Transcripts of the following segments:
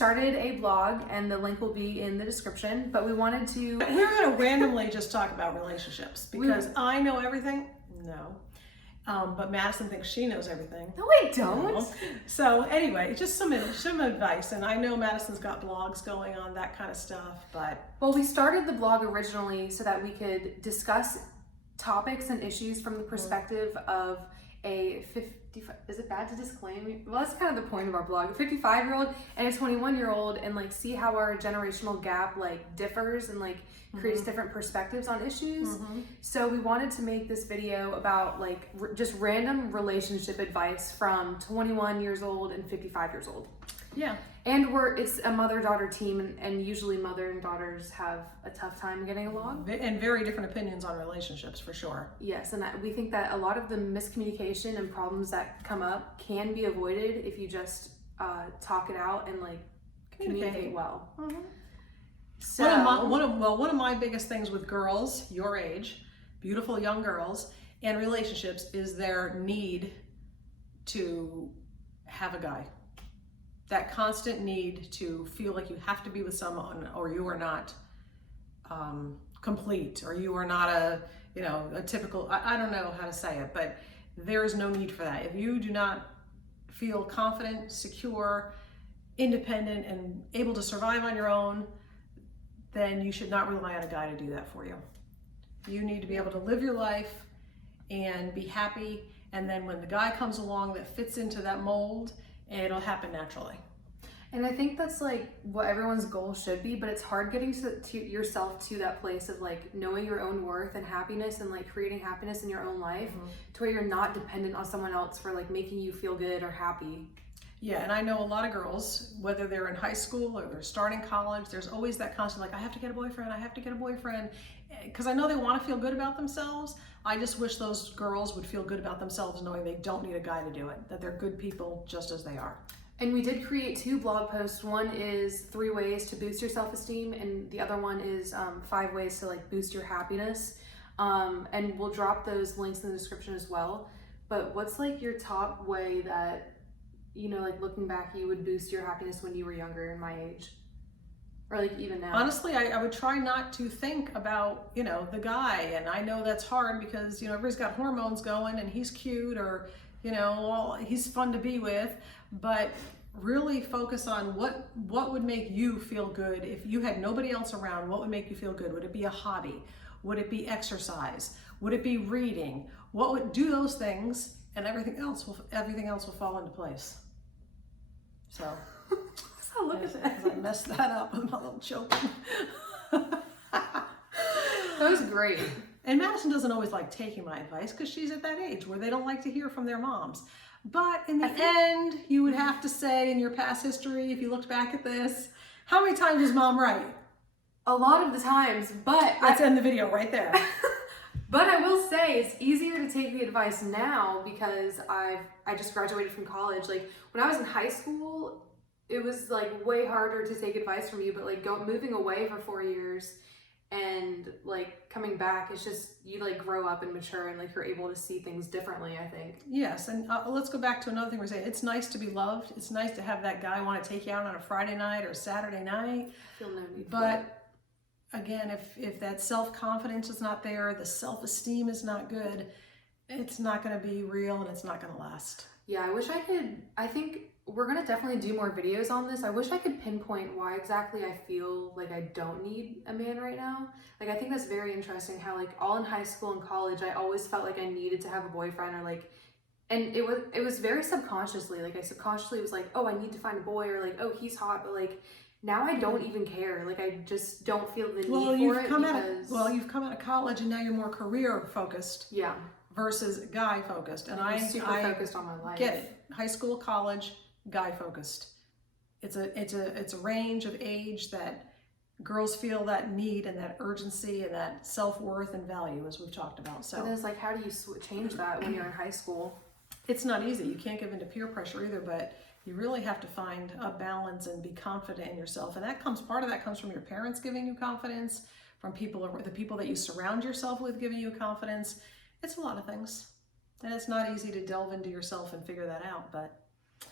started a blog, and the link will be in the description, but we wanted to... We're going to randomly just talk about relationships because I know everything. No. But Madison thinks she knows everything. No, I don't. No. So anyway, just some advice. And I know Madison's got blogs going on, that kind of stuff, but... Well, we started the blog originally so that we could discuss topics and issues from the perspective of a 55, is it bad to disclaim? Well, that's kind of the point of our blog. A 55-year-old and a 21-year-old, and like see how our generational gap like differs and like creates different perspectives on issues. So we wanted to make this video about like just random relationship advice from 21 years old and 55 years old. Yeah. And it's a mother-daughter team, and usually mother and daughters have a tough time getting along. And very different opinions on relationships, for sure. Yes, and we think that a lot of the miscommunication and problems that come up can be avoided if you just talk it out and like communicate well. So one of my biggest things with girls your age, beautiful young girls, and relationships is their need to have a guy. That constant need to feel like you have to be with someone, or you are not complete, or you are not a typical, I don't know how to say it, but there is no need for that. If you do not feel confident, secure, independent, and able to survive on your own, then you should not rely on a guy to do that for you. You need to be able to live your life and be happy, and then when the guy comes along that fits into that mold, it'll happen naturally. And I think that's like what everyone's goal should be, but it's hard getting to yourself to that place of like knowing your own worth and happiness, and like creating happiness in your own life to where you're not dependent on someone else for like making you feel good or happy. Yeah, and I know a lot of girls, whether they're in high school or they're starting college, there's always that constant like, I have to get a boyfriend, I have to get a boyfriend, because I know they want to feel good about themselves. I just wish those girls would feel good about themselves knowing they don't need a guy to do it, that they're good people just as they are. And we did create 2 blog posts. One is 3 ways to boost your self-esteem, and the other one is 5 ways to like boost your happiness. And we'll drop those links in the description as well. But what's like your top way that, like looking back, you would boost your happiness when you were younger, in my age? Or like even now? Honestly, I would try not to think about, the guy. And I know that's hard because, everybody's got hormones going and he's cute, or, he's fun to be with. But really focus on what would make you feel good. If you had nobody else around, what would make you feel good? Would it be a hobby? Would it be exercise? Would it be reading? What would do those things, and everything else will fall into place. So look at that. I messed that up with my little choking. That was great. And Madison doesn't always like taking my advice because she's at that age where they don't like to hear from their moms. But in the end, you would have to say in your past history, if you looked back at this, how many times was mom right? A lot of the times, but... Let's end the video right there. But I will say it's easier to take the advice now because I just graduated from college. Like when I was in high school, it was like way harder to take advice from you, but like moving away for 4 years and like coming back, it's just you like grow up and mature, and like you're able to see things differently, I think. Yes, and let's go back to another thing we're saying. It's nice to be loved. It's nice to have that guy want to take you out on a Friday night or Saturday night. I feel no need for it. Again, if that self-confidence is not there, the self-esteem is not good, it's not going to be real and it's not going to last. Yeah, I think we're going to definitely do more videos on this. I wish I could pinpoint why exactly I feel like I don't need a man right now. Like, I think that's very interesting how like all in high school and college, I always felt like I needed to have a boyfriend, or like, and it was very subconsciously, like I subconsciously was like, oh, I need to find a boy, or like, oh, he's hot, but like, now I don't even care. Like, I just don't feel the need for it. You've come out of college and now you're more career focused. Yeah. Versus guy focused. And I'm super focused on my life. Get it. High school, college, guy focused. It's a range of age that girls feel that need and that urgency and that self-worth and value, as we've talked about. So it's like, how do you change that when you're in high school? It's not easy. You can't give into peer pressure either, but you really have to find a balance and be confident in yourself. And part of that comes from your parents giving you confidence, from the people that you surround yourself with giving you confidence. It's a lot of things. And it's not easy to delve into yourself and figure that out, but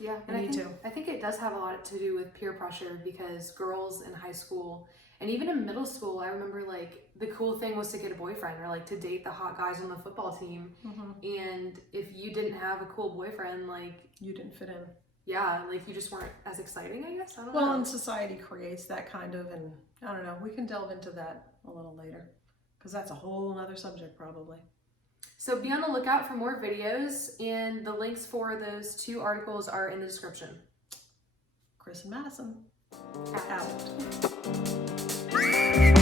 Yeah, and I think it does have a lot to do with peer pressure, because girls in high school and even in middle school, I remember like the cool thing was to get a boyfriend, or like to date the hot guys on the football team. And if you didn't have a cool boyfriend, like you didn't fit in. Yeah, like you just weren't as exciting, I guess. I don't know. Well, and society creates that kind of, and I don't know, we can delve into that a little later, because that's a whole other subject probably. So be on the lookout for more videos, and the links for those 2 articles are in the description. Chris and Madison Out. out.